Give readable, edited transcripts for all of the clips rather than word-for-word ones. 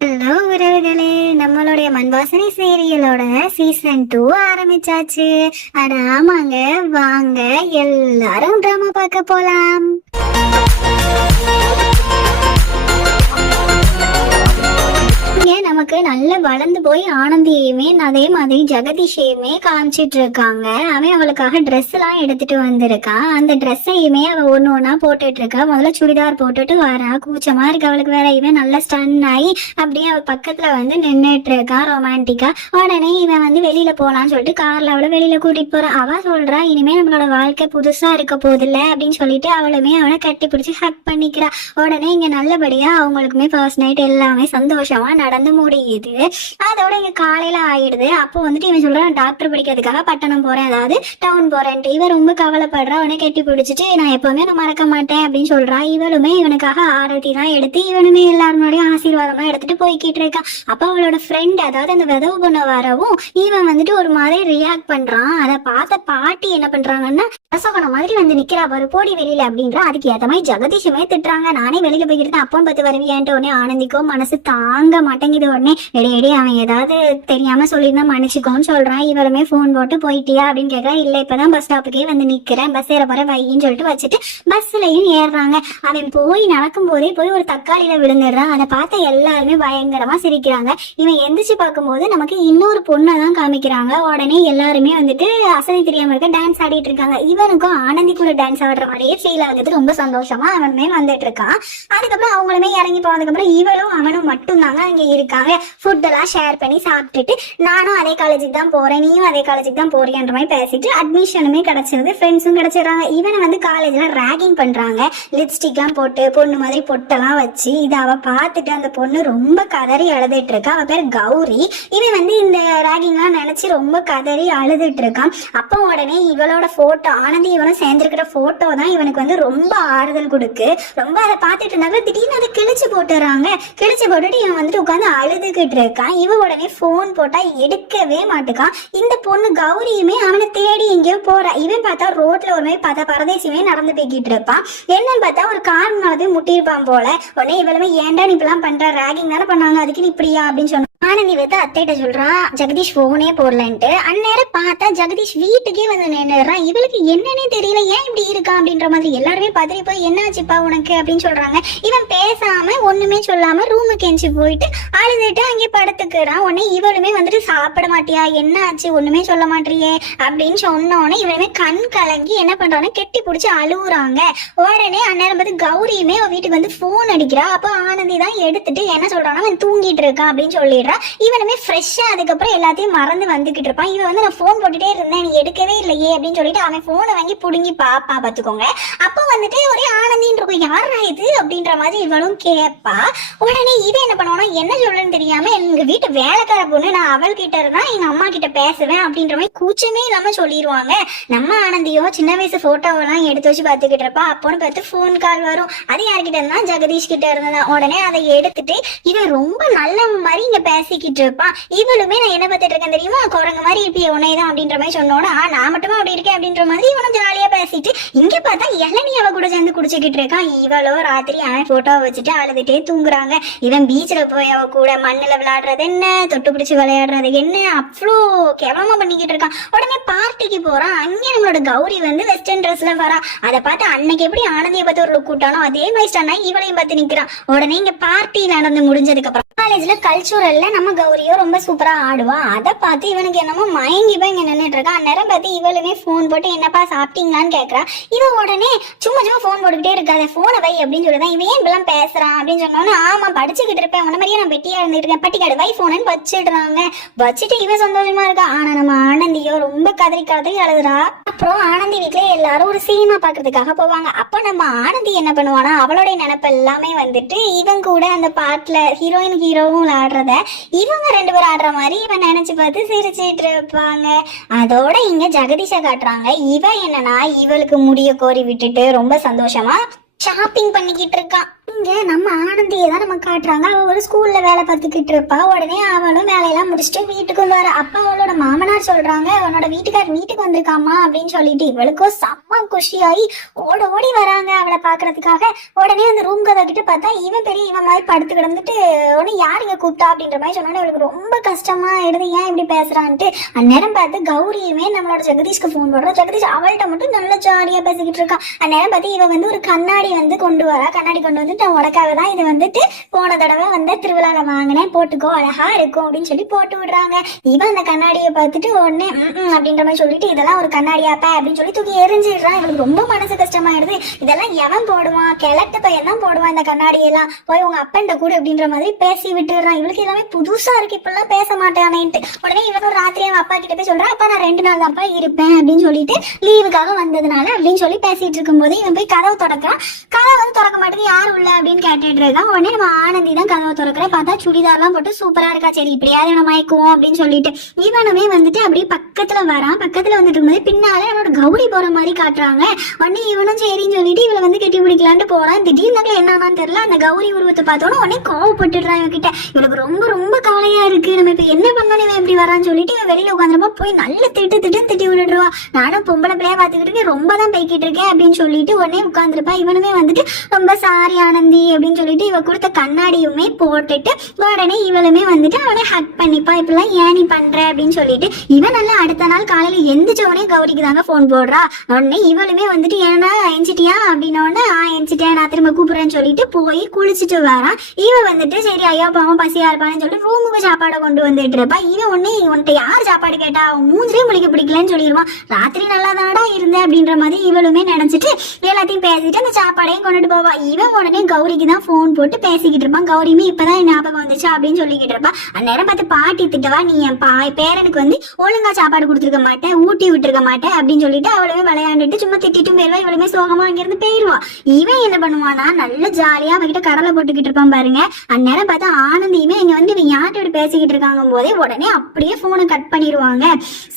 Hello உறவுகளே, நம்மளுடைய Manvasanai சீரியலோட season 2 ஆரம்பிச்சாச்சு. அட ஆமாங்க, வாங்க எல்லாரும் டிராமா பார்க்க போலாம். நமக்கு நல்ல வளர்ந்து போய் ஆனந்தியுமே அதே மாதிரி ஜெகதீஷையுமே காமிச்சிட்டு இருக்காங்க. அவன் அவளுக்காக ட்ரெஸ் எல்லாம் எடுத்துட்டு வந்திருக்கான். அந்த ட்ரெஸ்ஸையுமே அவ ஒண்ணு ஒன்னா போட்டுட்டு இருக்கா. முதல்ல சுடிதார் போட்டுட்டு வரா, கூச்சமா இருக்கு அவளுக்கு. வேற இவன் நல்ல ஸ்டன் ஆகி அப்படியே அவ பக்கத்துல வந்து நின்றுட்டு இருக்கான் ரொமான்டிக்கா. உடனே இவன் வந்து வெளியில போலான்னு சொல்லிட்டு கார்ல அவளை வெளியில கூட்டிட்டு போறான். அவ சொல்றா, இனிமே நம்மளோட வாழ்க்கை புதுசா இருக்க போதில்ல அப்படின்னு சொல்லிட்டு அவளுமே அவனை கட்டி பிடிச்சி ஹக் பண்ணிக்கிறா. உடனே இங்க நல்லபடியா அவங்களுக்குமே ஃபர்ஸ்ட் நைட் எல்லாமே சந்தோஷமா நடந்து முடியுது. அதோட இங்க காலையில ஆயிடுது. அப்போ வந்துட்டு இவன் சொல்றான், டாக்டர் படிக்கிறதுக்காக பட்டணம் போறேன், அதாவது டவுன் போறேன்ட்டு. இவன் ரொம்ப கவலைப்படுறா. அவனை கட்டி பிடிச்சிட்டு நான் எப்பவுமே நான் மறக்க மாட்டேன் அப்படின்னு சொல்றா. இவளுமே இவனுக்காக ஆரத்தி தான் எடுத்து இவனுமே எல்லாருடைய ஆசீர்வாதமா எடுத்துட்டு போய்கிட்டு இருக்கான். அப்ப அவளோட ஃப்ரெண்ட், அதாவது அந்த விதவு பொண்ணு வரவும் இவன் வந்துட்டு ஒரு மாதிரி ரியாக்ட் பண்றான். அதை பார்த்த பாட்டி என்ன பண்றாங்கன்னா, ரசகன மாதிரி வந்து நிக்கிறா பாரு, போடி வெளியில அப்படின்றா. அதுக்கு ஏத்த மாதிரி ஜெகதீஷுமே திட்டுறாங்க. நானே வெளியில போய்கிட்டு அப்போ பத்து வருவியான்ட்டு உடனே ஆனந்திக்கும் மனசு தாங்க மாட்டேங்குது. உடனே எடி அவன் ஏதாவது தெரியாம சொல்லியிருந்தா மன்னிச்சுக்கோன்னு சொல்றான். இவருமே போன் போட்டு போயிட்டியா அப்படின்னு கேட்கறா. இல்ல இப்பதான் பஸ் ஸ்டாப்புக்கே வந்து நிக்கிறேன், பஸ் ஏற போற வையின்னு சொல்லிட்டு வச்சுட்டு பஸ்லயும் ஏறுறாங்க. அவன் போய் நடக்கும் போதே போய் ஒரு தக்காளியில விழுந்துடுறான். அதை பார்த்த எல்லாருமே பயங்கரமா சிரிக்கிறாங்க. இவன் எந்திரிச்சு பார்க்கும்போது நமக்கு இன்னொரு பொண்ணை தான் காமிக்கிறாங்க. உடனே எல்லாருமே வந்துட்டு அசதி தெரியாம இருக்க டான்ஸ் ஆடிட்டு இருக்காங்க. இவனுக்கும் ஆனந்தி கூட டான்ஸ் ஆடுற மாதிரியே ஃபீல் ஆகுது. ரொம்ப சந்தோஷமா அவனுமே வந்துட்டு இருக்கான். அதுக்கப்புறம் அவங்களுமே இறங்கி போனதுக்கு அப்புறம் இவளும் அவனும் மட்டும் தாங்க அங்க இருக்காங்க. ஃபுட் எல்லாம் ஷேர் பண்ணி சாப்பிட்டுட்டு, நானும் அதே காலேஜுக்கு தான் போறேன், நீயும் அதே காலேஜுக்கு தான் போறியன்ற மாதிரி பேசிட்டு அட்மிஷனுமே கிடைச்சிருது, ஃப்ரெண்ட்ஸும் கிடைச்சிடறாங்க. இவனை வந்து காலேஜ்ல ரேகிங் பண்றாங்க. லிப்ஸ்டிக் எல்லாம் போட்டு பொண்ணு மாதிரி பொட்டெல்லாம் வச்சு. இதை அவ பார்த்துட்டு அந்த பொண்ணு ரொம்ப கதறி அழுதுட்டு இருக்கா. அவ பேர் கௌரி. இவன் வந்து இந்த ரேகிங் எல்லாம் நினைச்சு ரொம்ப கதறி அழுதுட்டு இருக்கான். அப்போ உடனே இவளோட போட்டோ, ஆனந்தி இவனும் சேர்ந்திருக்கிற போட்டோ தான் இவனுக்கு வந்து ரொம்ப ஆறுதல் கொடுக்கு. ரொம்ப அதை பார்த்துட்டு இருந்தாங்க. திடீர்னு அதை கிழிச்சு போட்டுறாங்க. கிழிச்சு போட்டுட்டு இவன் வந்துட்டு உட்காந்து அழுதுகிட்டு இருக்கான். இவ உடனே போன் போட்டா எடுக்கவே மாட்டுக்கான். இந்த பொண்ணு கௌரியுமே அவனை தேடி எங்கேயோ போறா. இவன் பார்த்தா ரோட்ல ஒரு மாதிரி பார்த்தா பரதேசியுமே நடந்து போய்கிட்டு இருப்பான். என்னன்னு பார்த்தா ஒரு காரணம் முட்டிருப்பான் போல. உடனே இவளுமே ஏன்டா நீ இப்பெல்லாம் பண்ற, ரேகிங் தானே பண்ணாங்க, அதுக்கு நீ இப்படியா அப்படின்னு சொன்ன. ஆனந்தி வந்து அத்தைகிட்ட சொல்றான் ஜெகதீஷ் போனே போடலன்ட்டு. அந்நேரம் பார்த்தா ஜெகதீஷ் வீட்டுக்கே வந்து நின்னுறான். இவளுக்கு என்னன்னே தெரியல, ஏன் இப்படி இருக்கான் அப்படின்ற மாதிரி. எல்லாருமே பதறி போய் என்னாச்சுப்பா உனக்கு அப்படின்னு சொல்றாங்க. இவன் பேசாம ஒண்ணுமே சொல்லாம ரூமுக்கு எஞ்சி போயிட்டு அழுதுட்டு அங்கே படுத்துக்கிறான். உடனே இவளுமே வந்துட்டு சாப்பிட மாட்டியா, என்ன ஆச்சு, ஒண்ணுமே சொல்ல மாட்டியே அப்படின்னு சொன்ன உடனே இவளுமே கண் கலங்கி என்ன பண்றான்னு கெட்டி பிடிச்சி அழுகுறாங்க. உடனே அந்நேரம் பார்த்து கௌரியுமே அவன் வீட்டுக்கு வந்து போன் அடிக்கிறா. அப்போ ஆனந்தி தான் எடுத்துட்டு என்ன சொல்றான்னா, அவன் தூங்கிட்டு இருக்கான் அப்படின்னு சொல்லிடுறான். இவனுமே ஃப்ரெஷ்ஷா அதுக்கப்புறம் எல்லாத்தையும் மறந்து வந்துகிட்டு இருப்பான். இவன் வந்து நான் போன் போட்டுட்டே இருந்தேன், நீ எடுக்கவே இல்லையே அப்படின்னு சொல்லிட்டு அவன் போனை வாங்கி புடுங்கி பாப்பா பாத்துக்கோங்க. அப்போ வந்துட்டு ஒரே ஆனந்தின்னு இருக்கும், யாரா இது அப்படின்ற மாதிரி இவனும் கேட்பா. உடனே இவன் என்ன பண்ணுவானா, என்ன சொல்றேன்னு தெரியாம எங்க வீட்டு வேலைக்கார பொண்ணு, நான் அவள் கிட்ட இருந்தா எங்க அம்மா கிட்ட பேசுவேன் அப்படின்ற மாதிரி கூச்சமே இல்லாம சொல்லிடுவாங்க. நம்ம ஆனந்தியோ சின்ன வயசு போட்டோவெல்லாம் எடுத்து வச்சு பாத்துக்கிட்டு இருப்பா. அப்போன்னு பார்த்து போன் கால் வரும். அது யார்கிட்ட இருந்தா ஜெகதீஷ் கிட்ட இருந்ததான். உடனே அதை எடுத்துட்டு இவன் ரொம்ப நல்ல மாதிரி இங்க பேசிக்கிட்டு இருப்பான். இவளுமே நான் என்ன பார்த்துட்டு இருக்கேன் தெரியுமா, குரங்கு மாதிரி இருப்பிய உனைதான் அப்படின்ற மாதிரி சொன்னோட நான் மட்டுமா அப்படி இருக்கேன் அப்படின்ற மாதிரி இவனும் ஜாலியா பேசிட்டு இங்க பார்த்தா இளநீ அவ கூட சேர்ந்து குடிச்சுக்கிட்டு இருக்கான். இவளோ ராத்திரி அவன் போட்டோவை வச்சுட்டு அழுதுட்டே தூங்குறாங்க. இவன் பீச்ல போய் அவ கூட மண்ணுல விளையாடுறது என்ன, தொட்டு பிடிச்சி விளையாடுறது என்ன, அவ்வளோ கேவலமா பண்ணிக்கிட்டு இருக்கான். உடனே பார்ட்டிக்கு போறான். அங்கே நம்மளோட கௌரி வந்து வெஸ்டர்ன் ட்ரெஸ்ல வரா. அதை பார்த்து அன்னைக்கு எப்படி ஆனந்தியை பார்த்து ஒரு லுக் கூட்டானோ அதே மாதிரி ஸ்டானா இவளையும் பார்த்து நிக்கிறான். உடனே இங்க பார்ட்டி நடந்து முடிஞ்சதுக்கு அப்புறம் காலேஜ்ல கல்ச்சுரல்ல நம்ம கௌரியோ ரொம்ப சூப்பரா ஆடுவா. அதை பார்த்து இவனுக்கு என்னமோ மயங்கி போய் இங்க நின்றுட்டு இருக்கான். அந்நேரம் பார்த்து இவளுமே போன் போட்டு என்னப்பா சாப்பிட்டீங்களான்னு கேட்கறா. இவன் உடனே சும்மா போன் போட்டுக்கிட்டே இருக்காது, போனை வை அப்படின்னு சொல்லிதான். இவன் ஏன் இப்பெல்லாம் பேசுறான் அப்படின்னு சொன்னோன்னு, ஆமா படிச்சுக்கிட்டு இருப்பேன், உன மாதிரியே நான் வெட்டியா இருந்துட்டு இருக்கேன், பட்டிக்காடு வை போனன்னு வச்சிடுறாங்க. வச்சுட்டு இவன் சந்தோஷமா இருக்கா. ஆனா நம்ம ஆனந்தியோ ரொம்ப கதறி கதறி அழுதுறா. அப்புறம் ஆனந்தி வீட்டுல எல்லாரும் ஒரு சினிமா பாக்குறதுக்காக போவாங்க. அப்ப நம்ம ஆனந்தி என்ன பண்ணுவானா, அவளுடைய நினைப்பு எல்லாமே வந்துட்டு இவன் கூட அந்த பாட்டுல ஹீரோயின் ஹீரோவும் விளையாடுறத இவங்க ரெண்டு பேரும் ஆடுற மாதிரி இவன் நினைச்சு பார்த்து சிரிச்சிட்டு இருப்பாங்க. அதோட இங்க ஜெகதீஷை காட்டுறாங்க. இவன் என்னன்னா இவளுக்கு முடிய கோரி விட்டுட்டு ரொம்ப சந்தோஷமா ஷாப்பிங் பண்ணிக்கிட்டு இருக்கான். இங்க நம்ம ஆனந்தியை தான் நம்ம காட்டுறாங்க. அவ ஒரு ஸ்கூல்ல வேலை பார்த்துக்கிட்டு இருப்பா. உடனே அவளும் வேலையெல்லாம் முடிச்சுட்டு வீட்டுக்கு வர. அப்ப அவளோட மாமனார் சொல்றாங்க, அவனோட வீட்டுக்கார் வீட்டுக்கு வந்திருக்காமா அப்படின்னு சொல்லிட்டு இவளுக்கும் செம்ம குஷியாகி ஓடி வராங்க அவளை பாக்குறதுக்காக. உடனே அந்த ரூம் கதை கிட்ட பார்த்தா இவன் இவன் மாதிரி படுத்து கிடந்துட்டு உடனே யார் இங்க கூப்பிட்டா அப்படின்ற மாதிரி சொன்னோன்னே அவளுக்கு ரொம்ப கஷ்டமா எடுது. ஏன் இப்படி பேசுறான்ட்டு அந்நேரம் பார்த்து கௌரியுமே நம்மளோட ஜெகதீஷ்க்கு ஃபோன் போடுறோம். ஜெகதீஷ் அவள்கிட்ட மட்டும் நல்லா ஜாலியா பேசிக்கிட்டு இருக்கான். அந்நேரம் பார்த்து இவ ஒரு கண்ணாடி கொண்டு வரா. கண்ணாடி கொண்டு வந்து உனக்காக தான் இது போன தடவை திருவிழால வாங்கினேன், போட்டுக்கோ அழகா இருக்கும் அப்படின்னு சொல்லி போட்டு விடுறாங்க. இவன் அந்த கண்ணாடியை பார்த்துட்டு உடனே அப்படின்ற மாதிரி சொல்லிட்டு இதெல்லாம் ஒரு கண்ணாடியாப்ப அப்படின்னு சொல்லி தூக்கி எரிஞ்சிடுறான். இவளுக்கு ரொம்ப மனசு கஷ்டமாயிடுது. இதெல்லாம் எவன் போடுவான், கிழட்டு பையன் தான் போடுவான் இந்த கண்ணாடியெல்லாம், போய் உங்க அப்பன்ட்ட கூட அப்படின்ற மாதிரி பேசி விட்டுறான். இவளுக்கு எல்லாமே புதுசா இருக்கு, இப்பெல்லாம் பேச மாட்டேன்ட்டு. உடனே இவன் ஒரு ராத்திரி அவன் அப்பா கிட்ட போய் சொல்றான், அப்பா நான் 2 நாள் அப்பா இருப்பேன் அப்படின்னு சொல்லிட்டு லீவுக்காக வந்ததுனால அப்படின்னு சொல்லி பேசிட்டு இருக்கும் போது இவன் போய் கதவு திறக்கிறான். கதவு திறக்க மாட்டேங்குது, யாரும் உள்ள அப்படின்னு கேட்டுட்டு இருக்கான். உடனே நம்ம ஆனந்தி தான் கதவை திறக்கிற. பார்த்தா சுடிதார்லாம் போட்டு சூப்பரா இருக்கா. சரி இப்படியாவது இவனை மயக்குவோம் அப்படின்னு சொல்லிட்டு இவனுமே அப்படியே பக்கத்துல வரான். பக்கத்துல வந்துட்டு இருக்கும்போது பின்னாலே அவனோட கௌரி போற மாதிரி காட்டுறாங்க. உடனே இவனும் சரின்னு சொல்லிட்டு இவளை கட்டி பிடிக்கலான்ட்டு போறான். திடீர்னு என்னன்னு தெரியல, அந்த கௌரி உருவத்தை பார்த்தோன்னா உடனே கோவப்பட்டுடுறான் இவகிட்ட. இவளுக்கு ரொம்ப ரொம்ப கவலையா இருக்கு, நம்ம இப்ப என்ன பண்ணணும், இவன் எப்படி வரான்னு சொல்லிட்டு இவன் வெளியில உட்காந்துருப்பா. போய் நல்ல திட்டி விட்டுடுவா. நானும் பொம்பளை பிள்ளையா பாத்துக்கிட்டு இருக்கேன், ரொம்ப தான் போய்கிட்டு இருக்கேன் அப்படின்னு சொல்லிட்டு உடனே உட்காந்துருப்பா. இவனுமே ரொம்ப சாரி ஆனந்தி அப்படின்னு சொல்லிட்டு இவ கொடுத்த கண்ணாடியுமே போட்டுட்டு உடனே இவளுமே அவனை ஹக் பண்ணிப்பா. இப்பெல்லாம் ஏன் நீ பண்ற அப்படின்னு சொல்லிட்டு இவன் நல்லா அடுத்த நாள் காலையில எந்திரிச்சவனே கௌரிக்கு தாங்க போன் போடுறா. உடனே இவளுமே ஏன்னா எஞ்சிட்டியா அப்படின்னோடனே எஞ்சிட்டியா நான் திரும்ப கூப்பிடுறேன்னு சொல்லிட்டு போய் குளிச்சுட்டு வரான். இவன் சரி ஐயா பாவம் பசியா இருப்பான்னு சொல்லிட்டு ரூமுக்கு சாப்பாடை கொண்டு வந்துட்டு இருப்பா. இவன் உன்கிட்ட யார் சாப்பாடு கேட்டா, அவன் மூஞ்சிலே முழிக்க பிடிக்கலன்னு சொல்லிடுவான். ராத்திரி நல்லா தானடா இருந்தேன் அப்படின்ற மாதிரி இவளுமே நினைச்சிட்டு எல்லாத்தையும் பேசிட்டு அந்த சாப்பாடையும் கொண்டுட்டு போவா. இவன் உடனே கௌரிக்கு தான் போன் போட்டு பேசிக்கிட்டு இருப்பான். கௌரியுமே இப்பதான் ஞாபகம் வந்துச்சு அப்படின்னு சொல்லிக்கிட்டு இருப்பா. அந்நேரம் பார்த்து பாட்டி திட்டவா, நீ என் பேரனுக்கு ஒழுங்கா சாப்பாடு கொடுத்துருக்க மாட்டேன், ஊட்டி விட்டுருக்க மாட்டேன் அப்படின்னு சொல்லிட்டு அவளுமே விளையாண்டுட்டு சும்மா திட்டிட்டும் போயிருவா. இவளுமே சோகமா அங்கிருந்து போயிருவா. இவன் என்ன பண்ணுவானா, நல்ல ஜாலியா அவகிட்ட கடலை போட்டுக்கிட்டு இருப்பான் பாருங்க. அந்நேரம் பார்த்தா ஆனந்தியுமே இங்க இவன் யார்கிட்ட பேசிக்கிட்டு இருக்காங்க போதே உடனே அப்படியே போனை கட் பண்ணிடுவாங்க.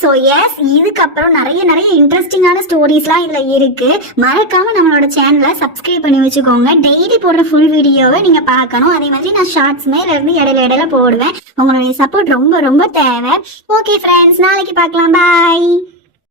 சோ எஸ், இதுக்கப்புறம் நிறைய இன்ட்ரெஸ்டிங்கான ஸ்டோரிஸ்லாம் இதுல இருக்கு. மறக்காம நம்மளோட சேனலை சப்ஸ்கிரைப் பண்ணி வச்சுக்கோங்க. டெய்லி போடுற ஃபுல் வீடியோவை நீங்க பார்க்கணும். அதே மாதிரி நான் ஷார்ட்ஸ் மேல இருந்து இடையில போடுவேன். உங்களுடைய சப்போர்ட் ரொம்ப ரொம்ப தேவை. ஓகே ஃப்ரெண்ட்ஸ், நாளைக்கு பார்க்கலாம். பாய்.